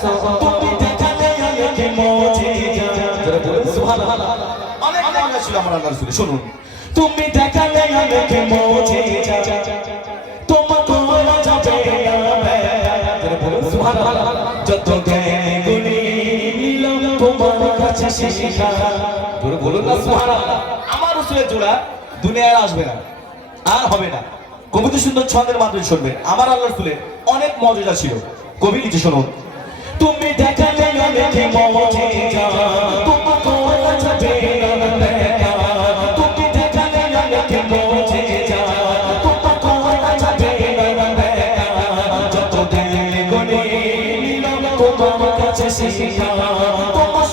তুমি দেখালে আমাকে মুজিজা সুবহানাল্লাহ অনেক মজা ছিল আমার আল্লাহর রাসূল শুনুন তুমি দেখালে আমাকে মুজিজা তোমাকে বলা যাবে না সুবহানাল্লাহ যত জ্ঞানী গুণী নিলাম তোমার কাছে শিক্ষা জোরে বলুন না সুবহানাল্লাহ আমার রাসূলের জোড়া দুনিয়ায় আসবে না আর হবে না কবিতা সুন্দর ছন্দের মাধ্যমে শুনবেন আমার আল্লাহর রাসূলের অনেক মজা ছিল কবি লিখে শুনুন তুমি দেখালে আমাকে মুজিজা তোমাকে বলা যাবে না তুমি দেখালে আমাকে মুজিজা তোমাকে বলা যাবে না যত জ্ঞানী গুণী নিলাম তোমার কাছে শিক্ষা তোমার